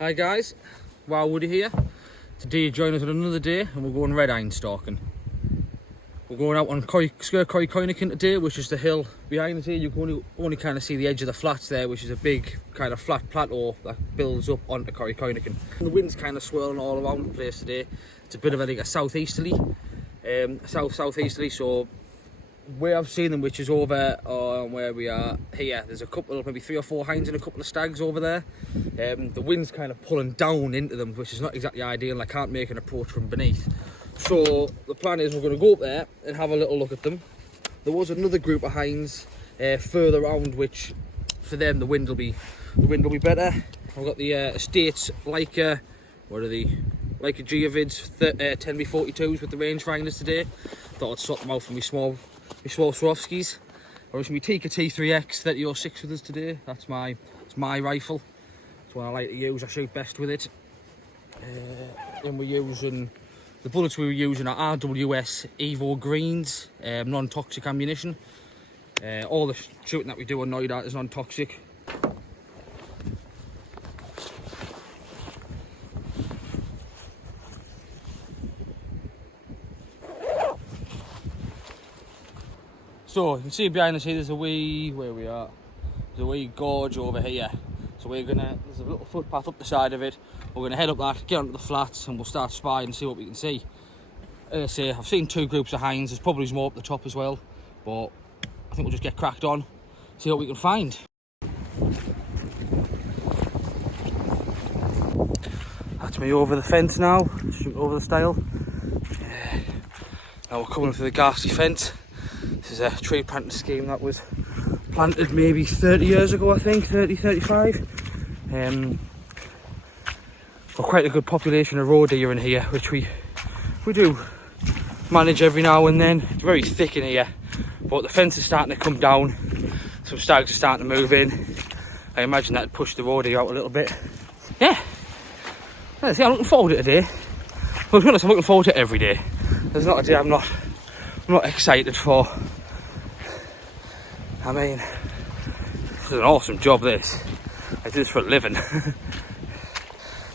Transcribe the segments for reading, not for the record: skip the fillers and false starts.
Hi guys, Wow Woody here. Today you join us on another day and we're going red hind stalking. We're going out on Knoydart today, which is the hill behind us here. You can only kind of see the edge of the flats there, which is a big kind of flat plateau that builds up onto Knoydart. The wind's kind of swirling all around the place today. It's a bit of a southeasterly, southeasterly. So where I've seen them, which is over where we are here, there's a couple, maybe 3 or 4 hinds and a couple of stags over there. The wind's kind of pulling down into them, which is not exactly ideal, and I can't make an approach from beneath. So the plan is we're going to go up there and have a little look at them. There was another group of hinds further around, which for them the wind will be better. I've got the Estates Leica, what are they? Leica Geovids 10B42s with the rangefinders today. Thought I'd swap them out for my small Swarovskis. Or my Tika T3X 3006 with us today. It's my rifle. It's what I like to use. I shoot best with it. And we're using the bullets we were using are RWS Evo Greens, non-toxic ammunition. All the shooting that we do on Knoydart is non-toxic. So you can see behind us here, there's a wee, there's a wee gorge over here. So there's a little footpath up the side of it. We're gonna head up that, get onto the flats, and we'll start spying and see what we can see. As I say, I've seen 2 groups of hinds. There's probably more up the top as well, but I think we'll just get cracked on, see what we can find. That's me over the fence now, shooting over the stile. Now we're coming through the grassy fence. This is a tree planting scheme that was planted maybe 30 years ago, I think, 35. Got quite a good population of roe deer in here, which we do manage every now and then. It's very thick in here, but the fence is starting to come down. Some stags are starting to move in. I imagine that'd push the roe deer out a little bit. Yeah, I'm looking forward to it today. Well, to be honest, I'm looking forward to it every day. There's not a day I'm not excited for. I mean, this is an awesome job, this. I do this for a living.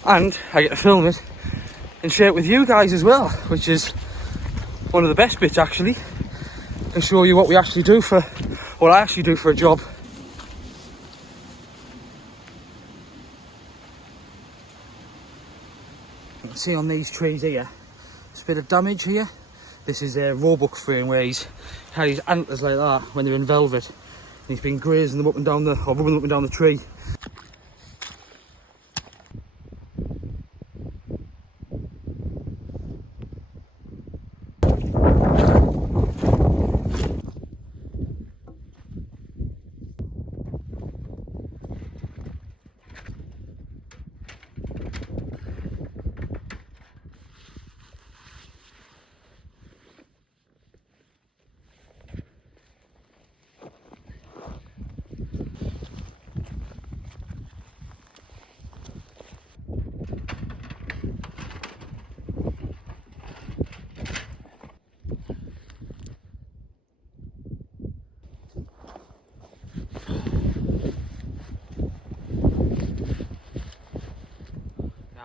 And I get to film it and share it with you guys as well, which is one of the best bits actually, and show you what I actually do for a job. You can see on these trees here, there's a bit of damage here. This is a roebuck frame where he's had his antlers like that when they're in velvet. And he's been grazing them rubbing them up and down the tree.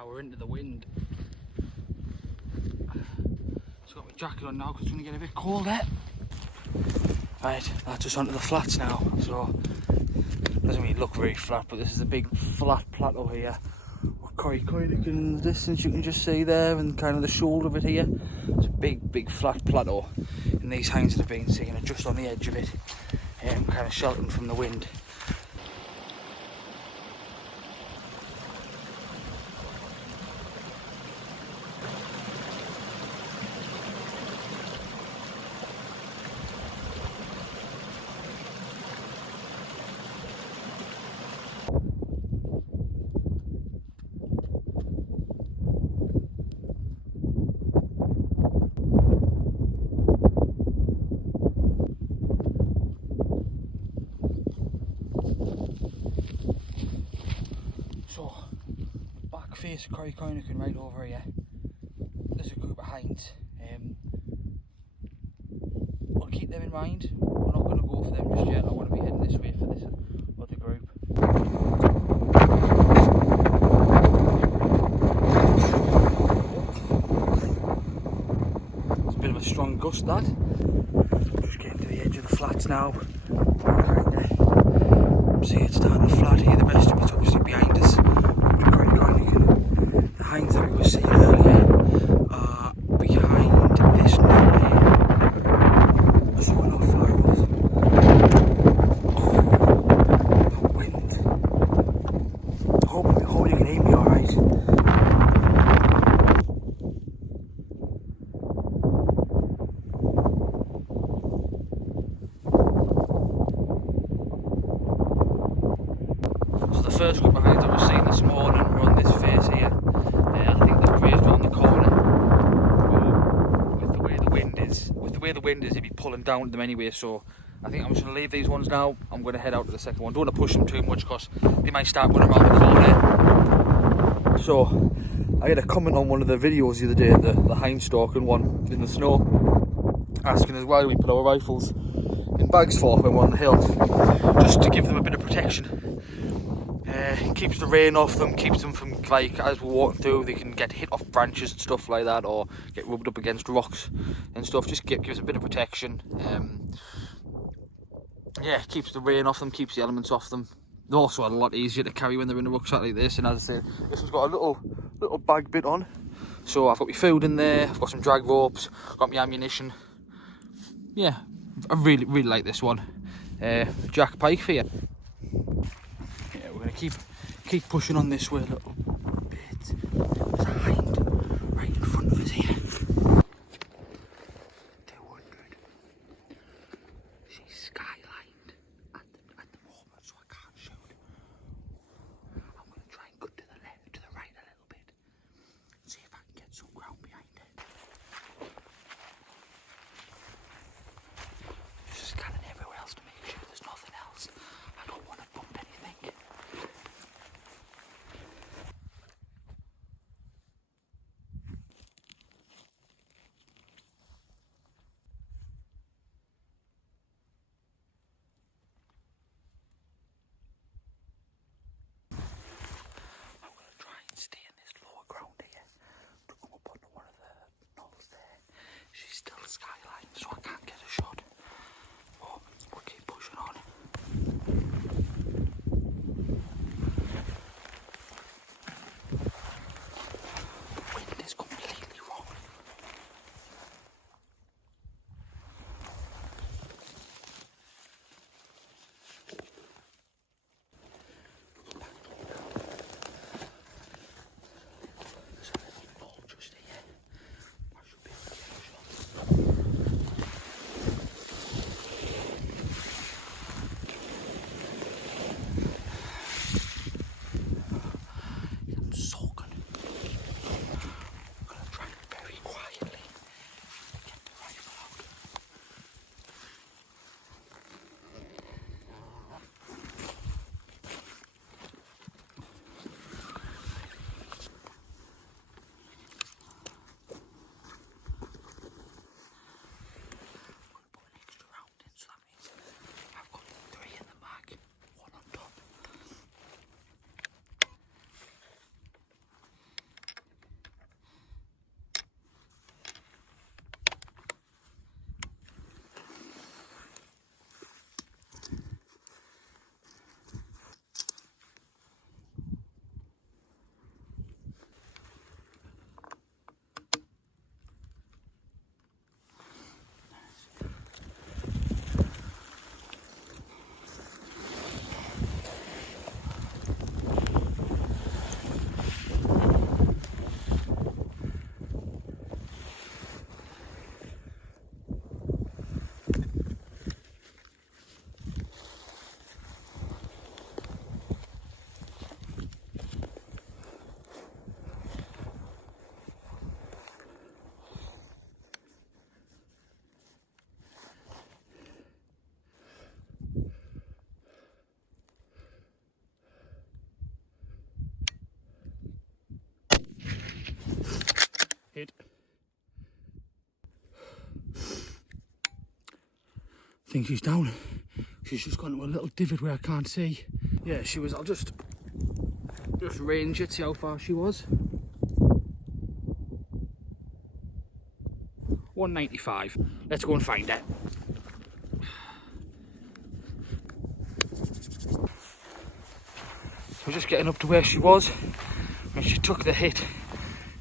We're into the wind. Just got my jacket on now because it's going to get a bit cold there. Right, that's just onto the flats now. So doesn't really look very flat, but this is a big flat plateau here. Knoydart in the distance you can just see there, and kind of the shoulder of it here. It's a big flat plateau, and these hinds that have been sitting just on the edge of it, kind of sheltering from the wind. So, back face of Knoydart right over here. There's a group of hinds. We'll keep them in mind. We're not going to go for them just yet. I want to be heading this way for this other group. trust that. Just getting to the edge of the flats now. See, it's starting to flat here. The rest of it's obviously behind us. The hinds that we were seeing earlier are behind this knoll here. So we're not far off. Oh, the wind. I hope you can hear me alright. So the first group of hinds I was seeing this morning were on this face here. I think they've grazed around the corner. With the way the wind is, it'd be pulling down at them anyway. So I think I'm just going to leave these ones now. I'm going to head out to the second one. Don't want to push them too much because they might start running around the corner. So I had a comment on one of the videos the other day, the hind stalking one in the snow, asking us why we put our rifles in bags for when we're on the hill, just to give them a bit of protection. Keeps the rain off them, keeps them from, like, as we're walking through, they can get hit off branches and stuff like that, or get rubbed up against rocks and stuff. Just gives a bit of protection. Yeah, keeps the rain off them, keeps the elements off them. They're also a lot easier to carry when they're in a rucksack like this. And as I say, this one's got a little bag bit on, so I've got my food in there, I've got some drag ropes, got my ammunition. Yeah, I really like this one. Jack Pike for you. Yeah, we're gonna keep pushing on this way a little bit. There's a hind right in front of us here. 200. She's skylined at the moment, so I can't shoot. I'm gonna try and cut to the left, to the right a little bit. See if I can get some ground behind it. Just scanning everywhere else to make sure there's nothing else. I don't want to bump anything. I'm going to try and stay in this lower ground here to come up onto one of the knolls there. She's still skyline, so I can't get a shot. But we'll keep pushing on. The wind is completely wrong. There's a little knoll just here. I should be able to get a shot. I'm soaking. I'm going to try and very quietly get the rifle out. Put an extra round in, so that means I've got 3 in the mag, 1 on top. Hit. I think she's down. She's just gone to a little divot where I can't see. Yeah, she was. I'll just range it, see how far she was. 195. Let's go and find it. So just getting up to where she was. When she took the hit,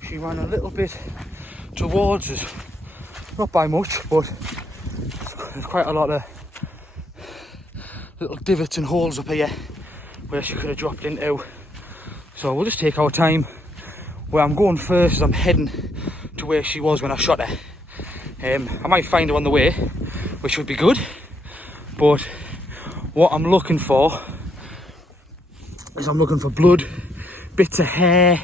she ran a little bit towards us. Not by much, but there's quite a lot of little divots and holes up here where she could have dropped into. So we'll just take our time. Where I'm going first is I'm heading to where she was when I shot her. I might find her on the way, which would be good, but what I'm looking for is I'm looking for blood, bits of hair,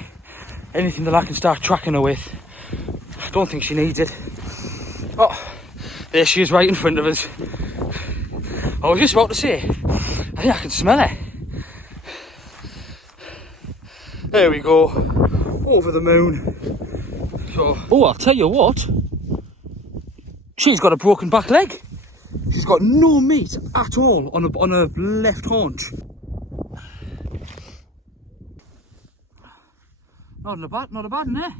anything that I can start tracking her with. I don't think she needs it. Oh, there she is right in front of us. I was just about to say, I think I can smell her. There we go, over the moon. So, oh, I'll tell you what, she's got a broken back leg. She's got no meat at all on her left haunch. Not a bad, innit?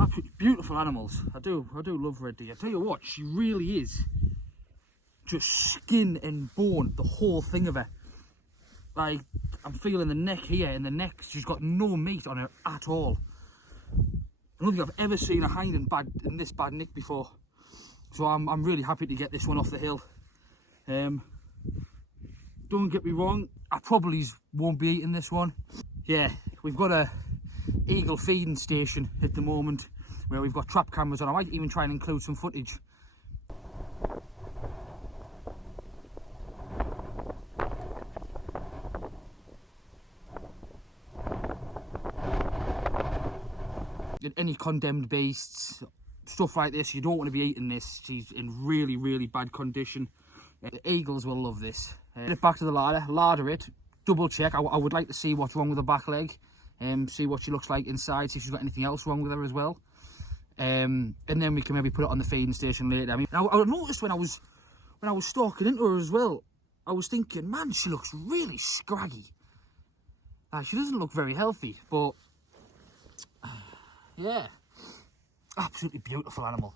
Absolutely beautiful animals. I do love red deer. I tell you what, she really is just skin and bone, the whole thing of her. Like, I'm feeling the neck here, and the neck, she's got no meat on her at all. I don't think I've ever seen a hind in this bad nick before. So I'm really happy to get this one off the hill. Don't get me wrong, I probably won't be eating this one. Yeah, we've got a eagle feeding station at the moment where we've got trap cameras on. I might even try and include some footage. Any condemned beasts, stuff like this, you don't want to be eating this. She's in really, really bad condition. The eagles will love this. Get it back to the larder it, double check. I would like to see what's wrong with the back leg, see what she looks like inside, see if she's got anything else wrong with her as well. And then we can maybe put it on the feeding station later. I mean, I noticed when I was stalking into her as well, I was thinking, man, she looks really scraggy. She doesn't look very healthy, but yeah, absolutely beautiful animal.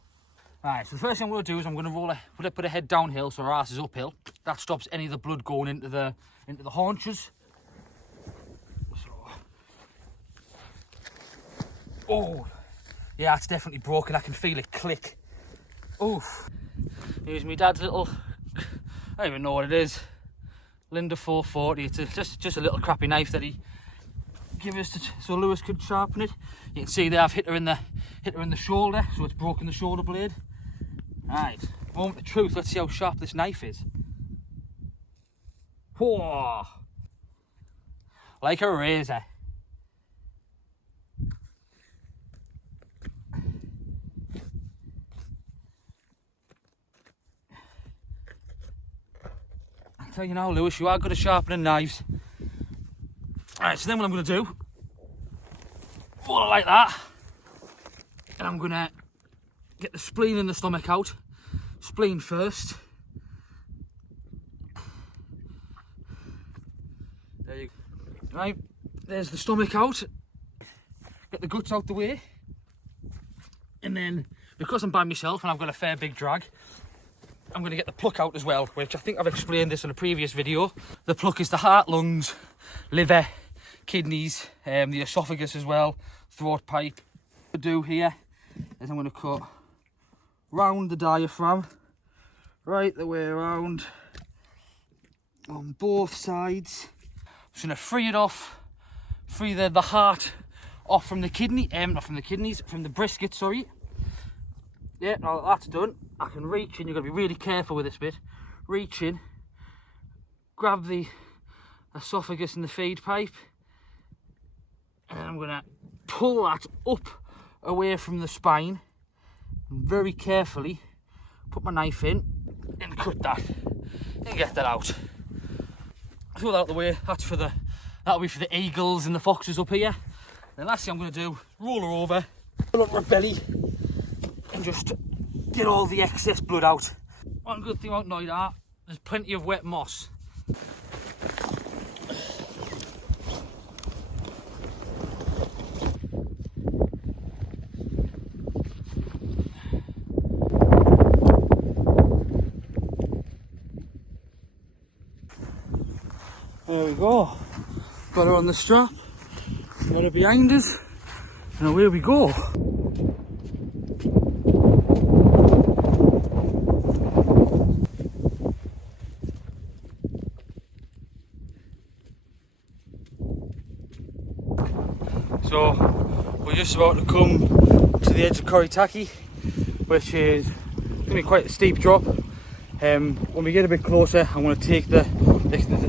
Right, so the first thing I'm going to do is I'm going to put her head downhill so her ass is uphill. That stops any of the blood going into the haunches. So, oh, yeah, it's definitely broken. I can feel it click. Oof. Here's my dad's little, I don't even know what it is, Linda 440. It's just a little crappy knife that he give us so Lewis could sharpen it. You can see there I've hit her in the shoulder, so it's broken the shoulder blade. Right, moment of truth, let's see how sharp this knife is. Whoa! Like a razor. I tell you now, Lewis, you are good at sharpening knives. Alright, so then what I'm going to do, hold it like that, and I'm going to get the spleen and the stomach out. Spleen first. There you go. Right, there's the stomach out. Get the guts out the way. And then, because I'm by myself and I've got a fair big drag, I'm going to get the pluck out as well, which I think I've explained this in a previous video. The pluck is the heart, lungs, liver, kidneys, the esophagus as well, throat pipe. What I do here is I'm going to cut round the diaphragm, right the way around on both sides. I'm just going to free it off, free the heart off from the kidney, not from the kidneys, from the brisket, sorry. Yeah, now that's done, I can reach in. You've got to be really careful with this bit. Reach in, grab the esophagus and the feed pipe, and I'm going to pull that up away from the spine and very carefully put my knife in and cut that and get that out. Throw that out the way. That'll be for the eagles and the foxes up here. And the last thing I'm going to do, roll her over, pull up her belly and just get all the excess blood out. One good thing about Knoydart, there's plenty of wet moss. There we go. Got her on the strap, got her behind us, and away we go. So we're just about to come to the edge of Corrytaki, which is going to be quite a steep drop. When we get a bit closer, I'm going to take the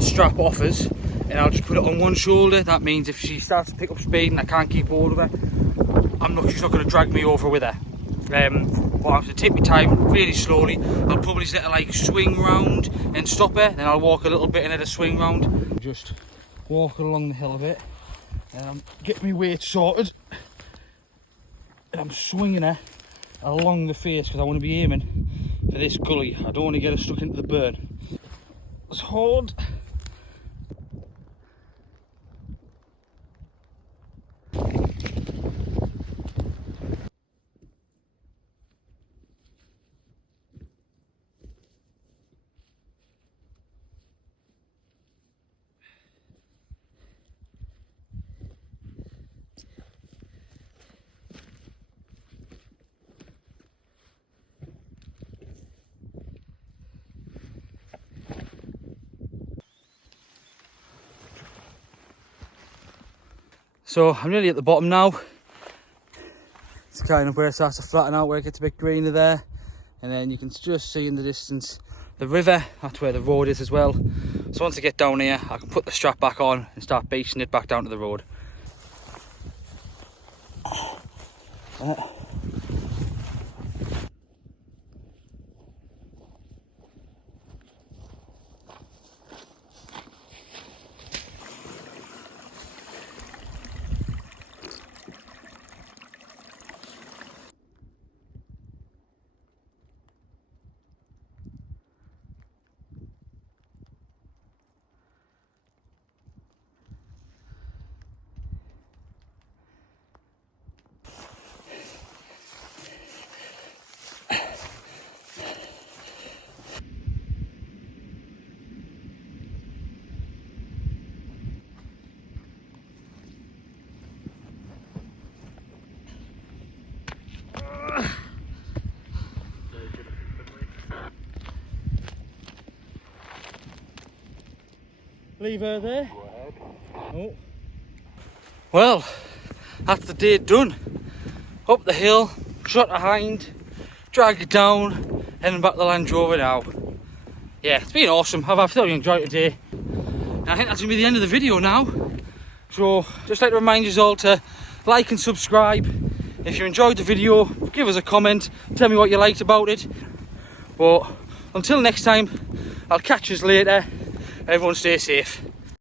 strap off us, and I'll just put it on one shoulder. That means if she starts to pick up speed and I can't keep hold of her, she's not going to drag me over with her. But I'm going to take my time really slowly. I'll probably let her like swing round and stop her, then I'll walk a little bit and let her swing round. Just walk along the hill a bit, and I'm getting my weight sorted, and I'm swinging her along the face because I want to be aiming for this gully. I don't want to get her stuck into the burn. Let's hold. So I'm nearly at the bottom now. It's kind of where it starts to flatten out, where it gets a bit greener there. And then you can just see in the distance the river. That's where the road is as well. So once I get down here, I can put the strap back on and start beaching it back down to the road. Leave her there. Go ahead. Oh. Well, that's the day done. Up the hill, shot a hind, dragged it down, heading back to the Land Rover now. Yeah, it's been awesome. I've thoroughly enjoyed it today. And I think that's going to be the end of the video now. So, just like to remind you all to like and subscribe. If you enjoyed the video, give us a comment, tell me what you liked about it. But until next time, I'll catch you later. Everyone stay safe.